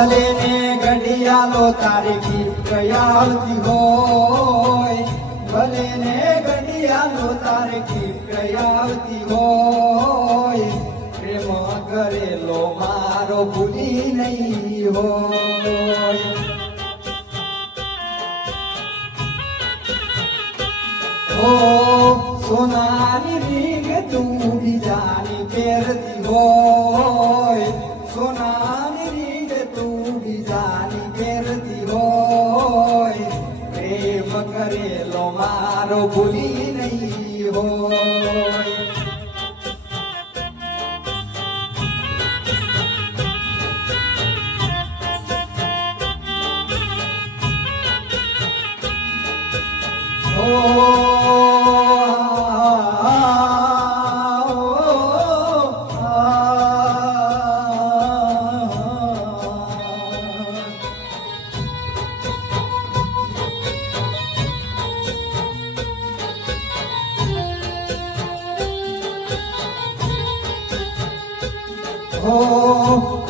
ભલે ને ઘડિયાળો તારી ગીફ્ટ આવતી હોય, ભલે ને ઘડિયાળો તારી ગીફ્ટ આવતી હોય, પ્રેમ કરેલો મારો ભૂલી નહીં હોય. ઓ સોનાની રીંગ તું બીજાની પહેરતી હોય, સોનાની રીંગ તું બીજાની પહેરતી હોય, પ્રેમ કરેલો મારો ભૂલી નહીં હોય.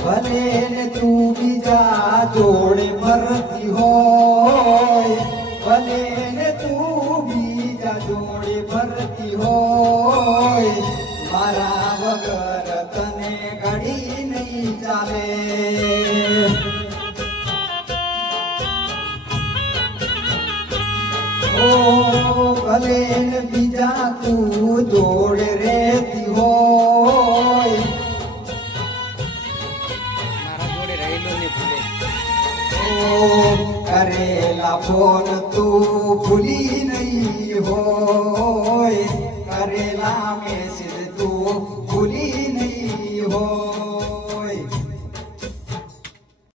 ભલે ને તું બીજા જોડે ફરતી હોય, ભલે ને તું બીજા જોડે ફરતી હોય, મારા વગર તને ઘડી નહીં ચાલે. ભલે ને બીજા તું જોડે રહેતી હોય, કરેલા ફોન તું ભૂલી નહીં હોય, કરેલા મેસેજ તું ભૂલી